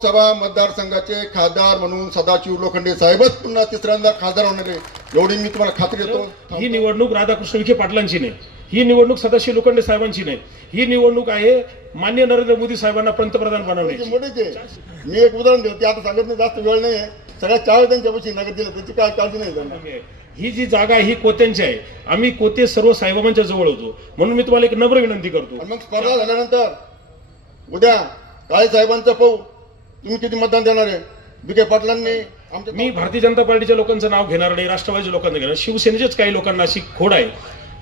सभा मतदारसंघाचे खासदार म्हणून सदाशिव लोखंडे साहेबच पुन्हा तिसऱ्यांदा खासदार होणार आहे एवढी मी तुम्हाला खात्री देतो। ही निवडणूक राधाकृष्ण विखे पाटलांची नाही, ही निवडणूक सदाशिव लोखंडे साहेबांची नाही, ही निवडणूक आहे माननीय नरेंद्र मोदी साहेबांना पंतप्रधान बनवण्याची। मी एक उदाहरण देतो, ते आता सांगत नाही, जास्त वेळ नाही आहे, सगळ्या चाळ त्यांच्यापाशी नगर दिलं, त्याची काय काळजी नाही त्यांना। ही जी जागा ही कोत्यांची आहे, आम्ही कोते सर्व साईबाबांच्या जवळ होतो, म्हणून मी तुम्हाला एक नम्र विनंती करतो। मग स्पर्धा झाल्यानंतर उद्या काळे साहेबांचं पाहू तुम्ही किती मतदान देणार आहे। विखे पाटलांनी मी भारतीय जनता पार्टीच्या लोकांचं नाव घेणार नाही, राष्ट्रवादीच्या लोकांचं घेणार, शिवसेनेचेच काही लोकांना अशी खोड आहे।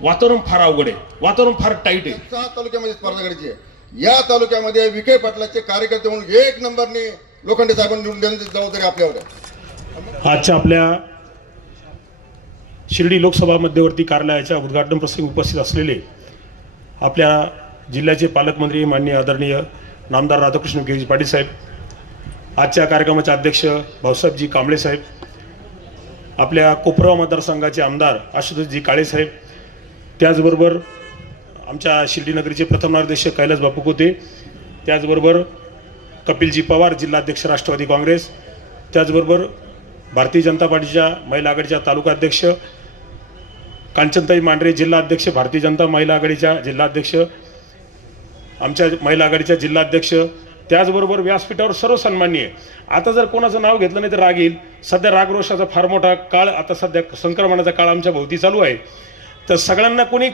वातावरण फार अवघड आहे, वातावरण फार टाईट आहे। 6 तालुक्यामध्ये स्पर्धा करायची आहे, या तालुक्यामध्ये विखे पाटलाचे कार्यकर्ते म्हणून 1 नंबरने लोखंडे साहेबांनी निवडून देण्याची जबाबदारी आपल्यावर आहे। आजच्या आपल्या शिर्डी लोकसभा मध्यवर्ती कार्यालयाच्या उद्घाटन प्रसंगी उपस्थित असलेले आपल्या जिल्ह्याचे पालकमंत्री माननीय आदरणीय नामदार राधाकृष्ण विखे पाटील साहेब, आजच्या कार्यक्रमाचे अध्यक्ष भाऊसाहेबजी कांबळे साहेब, आपल्या कोपरगाव मतदारसंघाचे आमदार आशुतोषजी काळे साहेब, त्याचबरोबर आमच्या शिर्डी नगरीचे प्रथम नगराध्यक्ष कैलास बापू कोते, त्याचबरोबर कपिलजी पवार जिल्हाध्यक्ष राष्ट्रवादी काँग्रेस, त्याचबरोबर भारतीय जनता पार्टीच्या महिला आघाडीच्या तालुका अध्यक्ष कांचनताई मांढरे, जिल्हा अध्यक्ष भारतीय जनता महिला आघाडीच्या जिल्हाध्यक्ष, आमच्या महिला आघाडीच्या जिल्हाध्यक्ष, त्याचबरोबर व्यासपीठावर सर्व सन्माननीय। आता जर कोणाचं नाव घेतलं नाही तर राग येईल, सध्या रागरोषाचा फार मोठा काळ, आता सध्या संक्रमणाचा काळ आमच्या भोवती चालू आहे, तर सगळ्यांना कोणी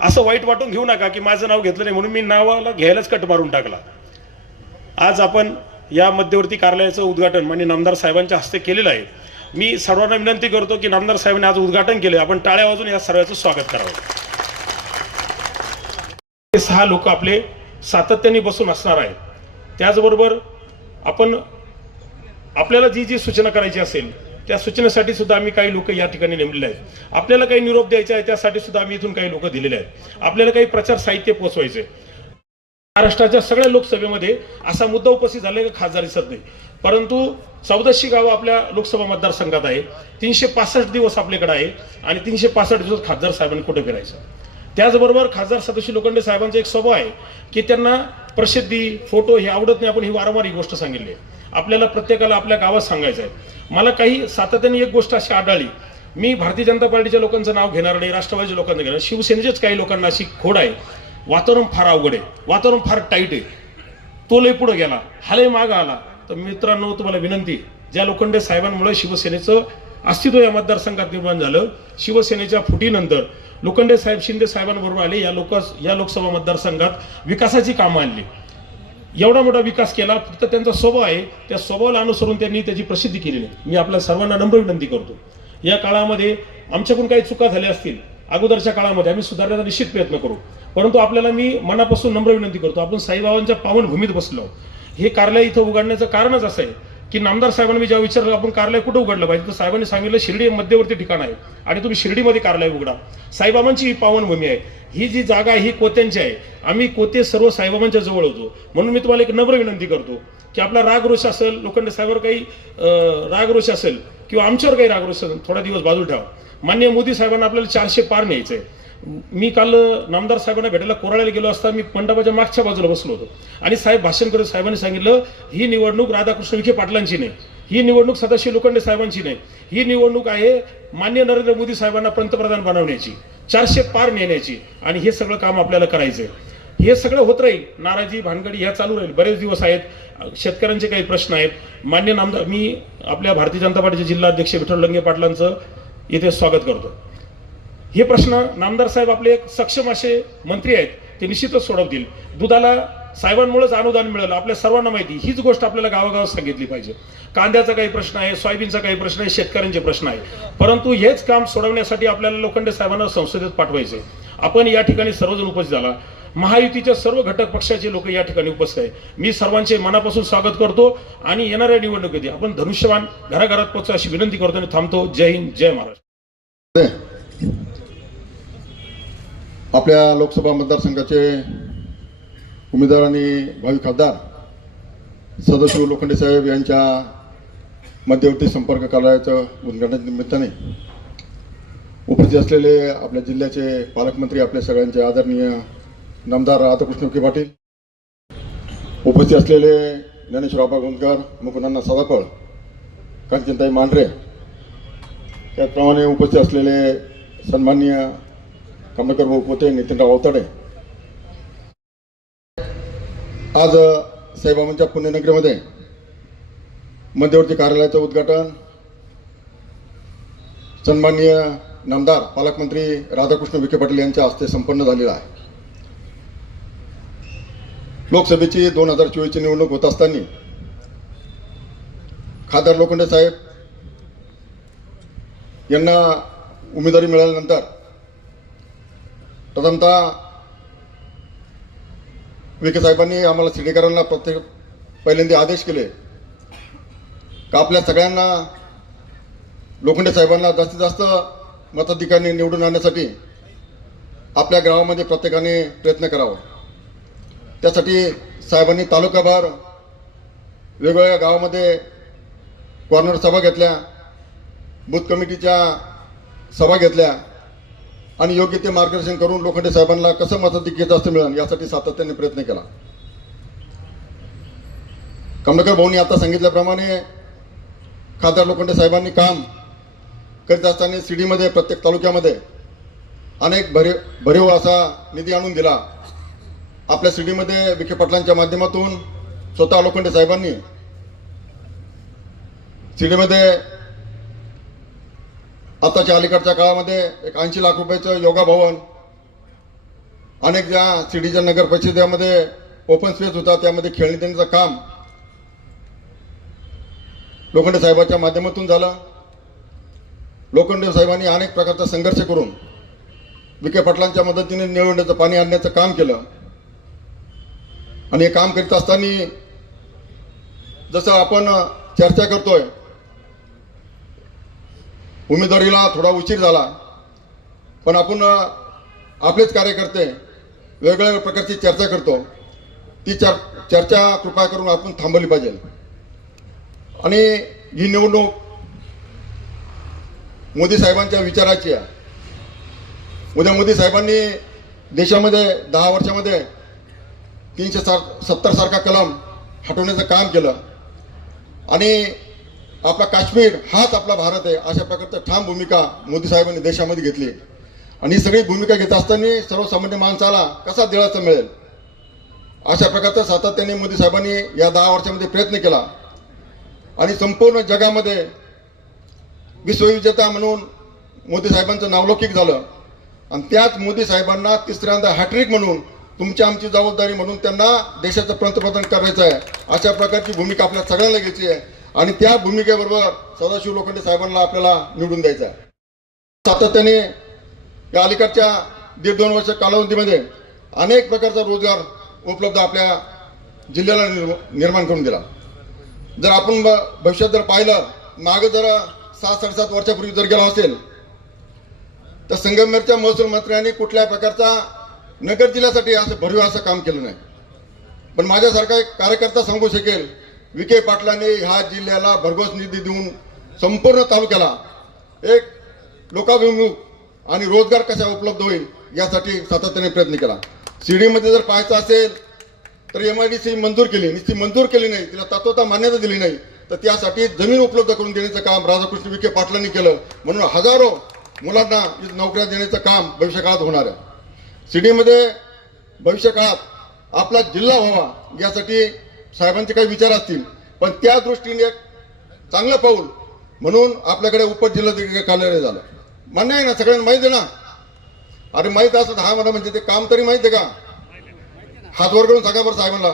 असं वाईट वाटून घेऊ नका की माझं नाव घेतलं नाही म्हणून मी नावाला घ्यायलाच कट मारून टाकला। आज आपण या मध्यवर्ती कार्यालयाचं उद्घाटन माननीय नामदार साहेबांच्या हस्ते केलेलं आहे। मी सर्वांना विनंती करतो की नामदार साहेबांनी आज उद्घाटन केलं, आपण टाळ्या वाजून या सर्वांचं स्वागत करावं। 6 लोक आपले सातत्याने बसून असणार आहेत, त्याचबरोबर आपल्याला जी सूचना करायची असेल त्या सूचनेसाठी सुद्धा आम्ही काही लोक या ठिकाणी नेमलेले आहेत। आपल्याला काही निरोप द्यायचा आहे त्यासाठी सुद्धा आम्ही इथून काही लोक दिलेले आहेत। आपल्याला काही प्रचार साहित्य पोहोचवायचे। महाराष्ट्राच्या सगळ्या लोकसभेमध्ये असा मुद्दा उपस्थित झाला की खासदार दिसत नाही, परंतु 1400 गावं आपल्या लोकसभा मतदारसंघात आहे, 365 दिवस आपल्याकडे आहे आणि 365 दिवस खासदार साहेबांनी कुठे फिरायचं। त्याचबरोबर खासदार सदाशिव लोखंडे साहेबांचा एक स्वभाव आहे की त्यांना प्रसिद्धी फोटो हे आवडत नाही। आपण ही वारंवार ही गोष्ट सांगितली आहे, आपल्याला प्रत्येकाला आपल्या गावात सांगायचं आहे। मला काही सातत्याने एक गोष्ट अशी आढळली, मी भारतीय जनता पार्टीच्या लोकांचं नाव घेणार नाही, राष्ट्रवादीच्या लोकांचं घेणार, शिवसेनेचेच काही लोकांना अशी खोड आहे। वातावरण फार अवघड आहे, वातावरण फार टाईट आहे, तो लय पुढे गेला, हा लय मागं आला। तर मित्रांनो तुम्हाला विनंती, ज्या लोखंडे साहेबांमुळे शिवसेनेचं अस्तित्व या मतदारसंघात निर्माण झालं, शिवसेनेच्या फुटीनंतर लोखंडे साहेब शिंदे साहेबांबरोबर आले, या लोकसभा मतदारसंघात विकासाची कामं आणली, एवढा मोठा विकास केला। फक्त त्यांचा स्वभाव आहे, त्या स्वभावाला अनुसरून त्यांनी त्याची प्रसिद्धी केली नाही। मी आपल्या सर्वांना नम्र विनंती करतो, या काळामध्ये आमच्याकडून काही चुका झाल्या असतील अगोदरच्या काळामध्ये, आम्ही सुधारण्याचा निश्चित प्रयत्न करू, परंतु आपल्याला मी मनापासून नम्र विनंती करतो, आपण साईबाबांच्या पावनभूमीत बसलो। हे कार्यालय इथं उघडण्याचं कारणच असं आहे की नामदार साहेबांनी जेव्हा विचारलं आपण कार्यालय कुठं उघडलं पाहिजे, तर साहेबांनी सांगितलं शिर्डी मध्यवर्ती ठिकाण आहे आणि तुम्ही शिर्डीमध्ये कार्यालय उघडा। साईबाबांची ही पावनभूमी आहे, ही जी जागा आहे ही कोत्यांची आहे, आम्ही कोते सर्व साईबाबांच्या जवळ होतो, म्हणून मी तुम्हाला एक नम्र विनंती करतो की आपला रागरोष असेल, लोखंडे साहेबांवर काही रागरोष असेल किंवा आमच्यावर काही रागरोष असेल, थोडा दिवस बाजूला ठेवा। माननीय मोदी साहेबांना आपल्याला 400 पार न्यायचं आहे। मी काल नामदार साहेबांना भेटायला कोराळ्याला गेलो असता मी मंडपाच्या मागच्या बाजूला बसलो होतो आणि साहेब भाषण करत साहेबांनी सांगितलं ही निवडणूक राधाकृष्ण विखे पाटलांची नाही, ही निवडणूक सदाशिव लोखंडे साहेबांची नाही, ही निवडणूक आहे माननीय नरेंद्र मोदी साहेबांना पंतप्रधान बनवण्याची, 400 पार नेण्याची, आणि हे सगळं काम आपल्याला करायचंय। हे सगळं होत राहील, नाराजी भानगडी ह्या चालू राहील, बरेच दिवस आहेत, शेतकऱ्यांचे काही प्रश्न आहेत। मान्य नामदार, मी आपल्या भारतीय जनता पार्टीचे जिल्हाध्यक्ष विठ्ठल लंगे पाटलांचं इथे स्वागत करतो। हे प्रश्न नामदार साहेब आपले एक सक्षम असे मंत्री आहेत, ते निश्चितच सोडवतील। दुधाला साहेबांमुळेच अनुदान मिळालं, आपल्या सर्वांना माहिती, हीच गोष्ट आपल्याला गावागावात सांगितली पाहिजे। कांद्याचा काही प्रश्न आहे, सोयाबीनचा काही प्रश्न आहे, शेतकऱ्यांचे प्रश्न आहे, परंतु हेच काम सोडवण्यासाठी आपल्याला लोखंडे साहेबांना संसदेत पाठवायचे। आपण या ठिकाणी सर्वजण उपस्थित झाला, महायुतीच्या सर्व घटक पक्षाचे लोक या ठिकाणी उपस्थित आहेत। मी सर्वांचे मनापासून स्वागत करतो आणि येणाऱ्या निवडणुकीत आपण धनुष्यवान घराघरात पोहोचा अशी विनंती करतो आणि थांबतो। जय हिंद, जय महाराष्ट्र। आपल्या लोकसभा मतदारसंघाचे उमेदवार आणि भावी खासदार सदाशिव लोखंडे साहेब यांच्या मध्यवर्ती संपर्क कार्यालयाचं उद्घाटन निमित्ताने उपस्थित असलेले आपल्या जिल्ह्याचे पालकमंत्री, आपल्या सगळ्यांचे आदरणीय नामदार राधाकृष्ण विखे पाटील, उपस्थित असलेले ज्ञानेश्वर गोंदकर, मुकुंदांना सदाफळ, कांचनताई मांढरे, त्याचप्रमाणे उपस्थित असलेले सन्माननीय कमलाकर भाऊ पोते, नितीनराव अवताडे, आज साईबाबांच्या पुण्यनगरीमध्ये मध्यवर्ती कार्यालयाचं उद्घाटन सन्माननीय नामदार पालकमंत्री राधाकृष्ण विखे पाटील यांच्या हस्ते संपन्न झालेला आहे. लोकसभेची 2024ची निवडणूक होत असताना खासदार लोखंडे साहेब यांना उमेदवारी मिळाल्यानंतर प्रथमतः विखे साहेबांनी आम्हाला सिडेकरांना पहिल्यांदा आदेश केले का आपल्या सगळ्यांना लोखंडे साहेबांना जास्तीत जास्त मताधिकाऱ्यांनी निवडून आणण्यासाठी आपल्या गावामध्ये प्रत्येकाने प्रयत्न करावा. त्यासाठी साहेबांनी तालुकाभर वेगवेगळ्या गावामध्ये कॉर्नर सभा घेतल्या, बूथ कमिटीच्या सभा घेतल्या आणि योग्य ते मार्गदर्शन करून लोखंडे साहेबांना कसं मताधिक्य जास्त मिळेल यासाठी सातत्याने प्रयत्न केला. कमलाकर भाऊंनी आता सांगितल्याप्रमाणे खासदार लोखंडे साहेबांनी काम करीत असताना सिडीमध्ये प्रत्येक तालुक्यामध्ये अनेक भरीव असा निधी आणून दिला. आपल्या सिडीमध्ये विखे पाटलांच्या माध्यमातून स्वतः लोखंडे साहेबांनी सिडीमध्ये आताच्या अलीकडच्या काळामध्ये एक 80 लाख रुपयाचं योगा भवन, अनेक ज्या सिडीच्या नगर परिषदेमध्ये ओपन स्पेस होता त्यामध्ये खेळणी देण्याचं काम लोखंडे साहेबांच्या माध्यमातून झालं. लोखंडे साहेबांनी अनेक प्रकारचा संघर्ष करून विखे पाटलांच्या मदतीने निवडण्याचं पाणी आणण्याचं काम केलं आणि हे काम करीत असताना जसं आपण चर्चा करतोय, उमेदवारीला थोडा उशीर झाला, पण आपण आपलेच कार्यकर्ते वेगवेगळ्या प्रकारची चर्चा करतो. ती चर्चा कृपा करून आपण थांबवली पाहिजे आणि ही निवडणूक मोदी साहेबांच्या विचाराची आहे. उद्या मोदी साहेबांनी देशामध्ये 10 वर्षामध्ये 370 सारखा कलम हटवण्याचं काम केलं आणि आपला काश्मीर हाच आपला भारत आहे अशा प्रकारची ठाम भूमिका मोदी साहेबांनी देशामध्ये घेतली आणि ही सगळी भूमिका घेत असताना सर्वसामान्य माणसाला कसा दिलासा मिळेल अशा प्रकारचा सातत्याने मोदी साहेबांनी या 10 वर्षामध्ये प्रयत्न केला आणि संपूर्ण जगामध्ये विश्वविजेता म्हणून मोदी साहेबांचं नावलौकिक झालं आणि त्याच मोदी साहेबांना तिसऱ्यांदा हॅट्रिक म्हणून तुमची आमची जबाबदारी म्हणून त्यांना देशाचं पंतप्रधान करायचं आहे अशा प्रकारची भूमिका आपल्या सगळ्यांना घ्यायची आहे आणि त्या भूमिकेबरोबर सदाशिव लोखंडे साहेबांना आपल्याला निवडून द्यायचं आहे. सातत्याने या अलीकडच्या 1.5-2 वर्ष कालावधीमध्ये अनेक प्रकारचा रोजगार उपलब्ध आपल्या जिल्ह्याला निर्माण करून दिला. जर आपण भविष्यात जर पाहिलं, मागे जर 6-7.5 वर्षापूर्वी जर गेला असेल तर संगमनेरच्या महसूल मंत्र्यांनी कुठल्याही प्रकारचा नगर जिल्ह्यासाठी असं भरीव असं काम केलं नाही. पण माझ्यासारखा एक कार्यकर्ता सांगू शकेल, विखे पाटलांनी ह्या जिल्ह्याला भरघोस निधी देऊन संपूर्ण तालुक्याला एक लोकाभिमुख आणि रोजगार कसा उपलब्ध होईल यासाठी सातत्याने प्रयत्न केला. शिर्डीमध्ये जर पाहायचं असेल तर MIDC मंजूर केली, नुसती मंजूर केली नाही, तिला तत्वता मान्यता दिली नाही, तर त्यासाठी जमीन उपलब्ध करून देण्याचं काम राधाकृष्ण विखे पाटलांनी केलं. म्हणून हजारो मुलांना नोकऱ्या देण्याचं काम भविष्यकाळात होणार आहे. सिडीमध्ये भविष्यकाळात आपला जिल्हा व्हावा यासाठी साहेबांचे काही विचार असतील, पण त्या दृष्टीने एक चांगलं पाऊल म्हणून आपल्याकडे उपजिल्हाधिकारी कार्यालय झालं. मान्य आहे ना, सगळ्यांना माहिती आहे ना? अरे माहीत असं 10 मला म्हणजे ते काम तरी माहिती आहे का? हात वर करून सांगा बरं साहेबांना.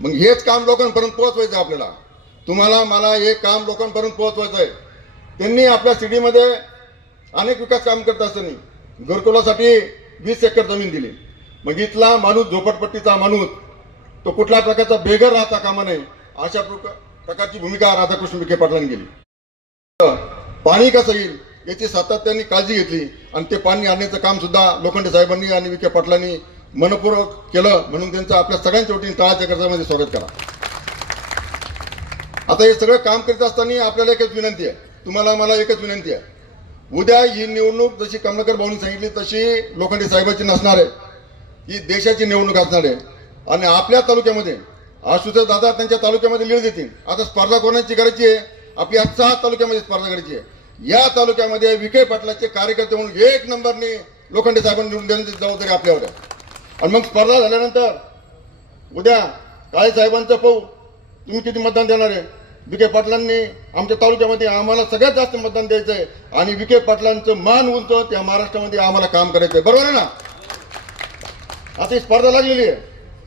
मग हेच काम लोकांपर्यंत पोहोचवायचं आहे आपल्याला. तुम्हाला मला हे काम लोकांपर्यंत पोहोचवायचं आहे. त्यांनी आपल्या सिटीमध्ये अनेक विकास काम करत असताना घरकुलासाठी 20 एकर जमीन दिली. मग इथला माणूस, झोपडपट्टीचा माणूस, तो कुठल्या प्रकारचा बेघर राहता कामा नये अशा प्रकारची भूमिका राधाकृष्ण विखे पाटलांनी केली. पाणी कसं येईल याची सातत्याने काळजी घेतली आणि ते पाणी आणण्याचं काम सुद्धा लोखंडे साहेबांनी आणि विखे पाटलांनी मनपूर्वक केलं. म्हणून त्यांचं आपल्या सगळ्यांच्या वतीने तळाच्या कर्जामध्ये स्वागत करा. आता हे सगळं काम करीत असताना आपल्याला एकच विनंती आहे, तुम्हाला मला एकच विनंती आहे, उद्या ही निवडणूक जशी कमलाकर भाऊंनी सांगितली तशी लोखंडे साहेबांची नसणार आहे. ही देशाची निवडणूक असणार आहे आणि आपल्या तालुक्यामध्ये आशुतोष दादा त्यांच्या तालुक्यामध्ये लीड देतील. आता स्पर्धा कोणाची करायची आहे? आपली आज 6 तालुक्यामध्ये स्पर्धा करायची आहे. या तालुक्यामध्ये विखे पाटलाचे कार्यकर्ते म्हणून 1 नंबरने लोखंडे साहेबांनी निवडून देण्याची जबाबदारी आपल्यावर आहे. आणि मग स्पर्धा झाल्यानंतर उद्या काळे साहेबांचं पाहू तुम्ही किती मतदान देणार आहे. विखे पाटलांनी आमच्या तालुक्यामध्ये आम्हाला सगळ्यात जास्त मतदान द्यायचं आहे आणि विखे पाटलांचं मान उंच त्या महाराष्ट्रामध्ये आम्हाला काम करायचं आहे. बरोबर आहे ना? आता ही स्पर्धा लागलेली आहे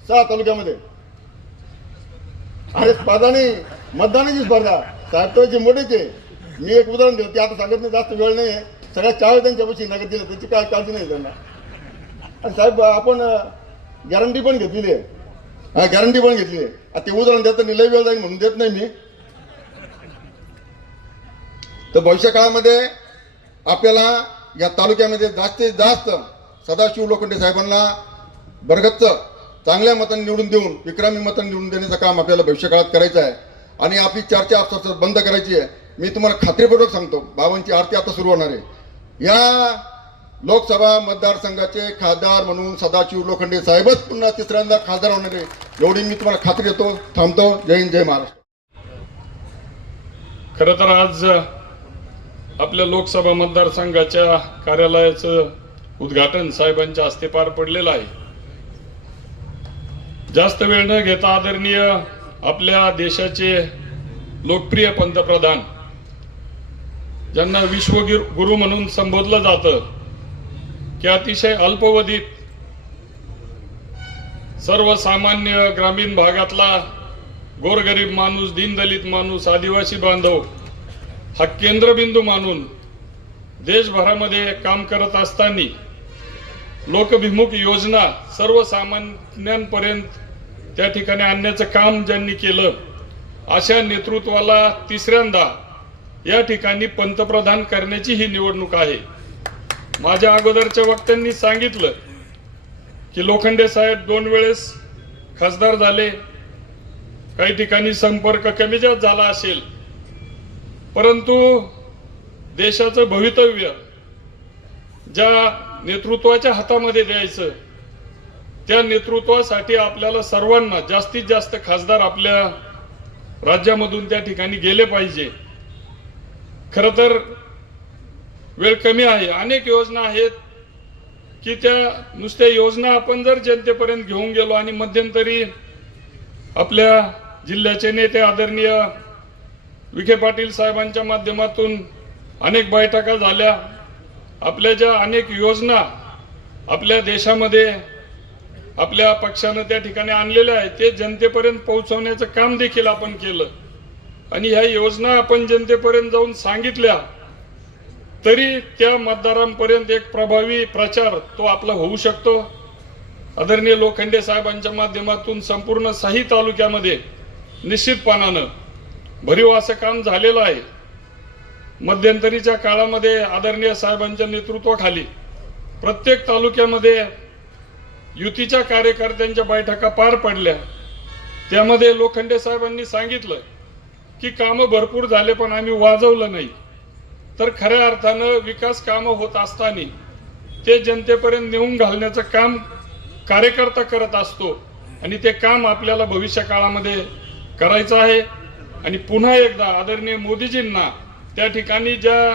6 तालुक्यामध्ये. अरे स्पर्धा नाही, मतदानाची स्पर्धा. साहेब तर जे मोठेचे. मी एक उदाहरण देतो, ते आता सांगत नाही, जास्त वेळ नाही आहे. सगळ्या 4 त्यांच्यापाशी नगद दिलं, त्याची काय काळजी नाही त्यांना. आणि साहेब आपण गॅरंटी पण घेतलेली आहे. हा, गॅरंटी पण घेतली आहे. ते उदाहरण देताना लय वेळ जाईल म्हणून देत नाही मी. तर भविष्य काळामध्ये आपल्याला या तालुक्यामध्ये जास्तीत जास्त सदाशिव लोखंडे साहेबांना बरगच्च चांगल्या मतांनी निवडून देऊन विक्रमी मतांनी निवडून देण्याचं काम आपल्याला भविष्य काळात करायचं आहे. आणि आपली चर्चा आपसात बंद करायची आहे. मी तुम्हाला खात्रीपूर्वक सांगतो, बाबांची आरती आता सुरू होणार आहे. या लोकसभा मतदारसंघाचे खासदार म्हणून सदाशिव लोखंडे साहेबच पुन्हा 3ऱ्यांदा खासदार होणार आहे, एवढी मी तुम्हाला खात्री देतो. थांबतो. जय हिंद, जय महाराष्ट्र. खरं तर आज आपल्या लोकसभा मतदारसंघाच्या कार्यालयाचं उद्घाटन साहेबांच्या हस्ते पार पडलेलं आहे. जास्त वेळ न घेता आदरणीय आपल्या देशाचे लोकप्रिय पंतप्रधान, ज्यांना विश्वगुरु म्हणून संबोधलं जातं, की अतिशय अल्पवधीत सर्वसामान्य ग्रामीण भागातला गोरगरीब माणूस, दीनदलित माणूस, आदिवासी बांधव हा केंद्रबिंदू मानून देशभरामध्ये काम करत असताना लोकभिमुख योजना सर्वसामान्यांपर्यंत त्या ठिकाणी आणण्याचं काम ज्यांनी केलं, अशा नेतृत्वाला 3ऱ्यांदा या ठिकाणी पंतप्रधान करण्याची ही निवडणूक आहे. माझ्या अगोदरच्या वक्त्यांनी सांगितलं की लोखंडे साहेब 2 वेळेस खासदार झाले, काही ठिकाणी संपर्क कमी जास्त झाला असेल, परंतु देशाचं भवितव्य ज्या नेतृत्वाच्या हातामध्ये द्यायचं, त्या नेतृत्वासाठी आपल्याला सर्वांना जास्तीत जास्त खासदार आपल्या राज्यामधून त्या ठिकाणी गेले पाहिजे. खरं तर वेळ कमी आहे. अनेक योजना आहेत की त्या नुसत्या योजना आपण जर जनतेपर्यंत घेऊन गेलो आणि मध्यंतरी आपल्या जिल्ह्याचे नेते आदरणीय विखे पाटील साहेबांच्या माध्यमातून अनेक बैठका झाल्या. आपल्या ज्या अनेक योजना आपल्या देशामध्ये आपल्या पक्षानं त्या ठिकाणी आणलेल्या आहेत, ते जनतेपर्यंत पोहोचवण्याचं काम देखील आपण केलं. आणि ह्या योजना आपण जनतेपर्यंत जाऊन सांगितल्या तरी त्या मतदारांपर्यंत एक प्रभावी प्रचार तो आपला होऊ शकतो. आदरणीय लोखंडे साहेबांच्या माध्यमातून संपूर्ण 6 तालुक्यामध्ये निश्चितपणानं भरीव असं काम झालेलं आहे. मध्यंतरीच्या काळामध्ये आदरणीय साहेबांच्या नेतृत्वाखाली प्रत्येक तालुक्यामध्ये युतीच्या कार्यकर्त्यांच्या बैठका पार पडल्या. त्यामध्ये लोखंडे साहेबांनी सांगितलं की कामं भरपूर झाले पण आम्ही वाजवलं नाही. तर खऱ्या अर्थानं विकास कामं होत असताना ते जनतेपर्यंत नेऊन घालण्याचं काम कार्यकर्ता करत असतो आणि ते काम आपल्याला भविष्य काळामध्ये करायचं आहे. आणि पुन्हा एकदा आदरणीय मोदीजींना त्या ठिकाणी ज्या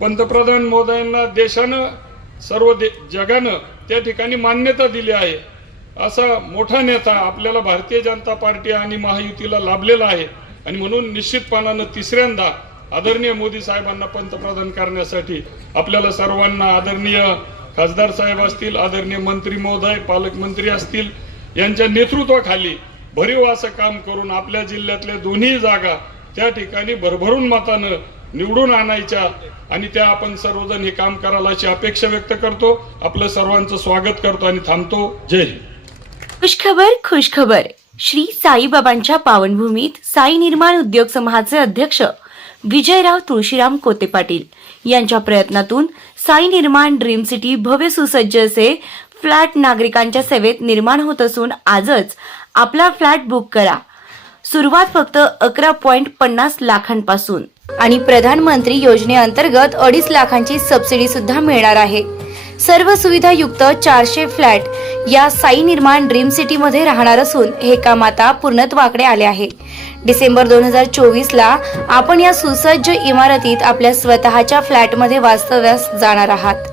पंतप्रधान मोदयांना देशानं सर्व जगानं त्या ठिकाणी मान्यता दिली आहे, असा मोठा नेता आपल्याला भारतीय जनता पार्टी आणि महायुतीला लाभलेला आहे. आणि म्हणून निश्चितपणानं 3ऱ्यांदा आदरणीय मोदी साहेबांना पंतप्रधान करण्यासाठी आपल्याला सर्वांना आदरणीय खासदार साहेब असतील, आदरणीय मंत्री महोदय, पालकमंत्री असतील, यांच्या नेतृत्वाखाली भरीव असं काम करून आपल्या जिल्ह्यातल्या 2ही जागा त्या ठिकाणी भरभरून मतानं निवडून आणायच्या आणि त्या आपण सर्वजण हे काम करायला अशी अपेक्षा व्यक्त करतो. आपलं सर्वांचं स्वागत करतो आणि थांबतो. जय हिंद. खुशखबर. श्री साईबाबांच्या पावनभूमीत साई निर्माण उद्योग समूहाचे अध्यक्ष विजयराव तुळशीराम कोते पाटील यांच्या प्रयत्नातून साई निर्माण ड्रीम सिटी भव्य सुसज्ज असे फ्लॅट नागरिकांच्या सेवेत निर्माण होत असून आजच आपला फ्लॅट बुक करा. सुरुवात फक्त 11.50 लाखांपासून आणि प्रधानमंत्री योजनेअंतर्गत 2.5 लाखांची सबसिडी सुद्धा मिळणार आहे. सर्व सुविधायुक्त 400 फ्लॅट या साई निर्माण ड्रीम सिटी मध्ये राहणार असून हे काम आता पूर्णत्वाकडे आले आहे. डिसेंबर 2024 ला आपण या सुसज्ज इमारतीत आपल्या स्वतःच्या फ्लॅटमध्ये वास्तव्यास जाणार आहात.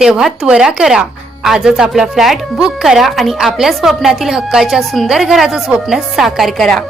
तेव्हा त्वरा करा, आजच आपला फ्लॅट बुक करा आणि आपल्या स्वप्नातील हक्काच्या सुंदर घराचं स्वप्न साकार करा.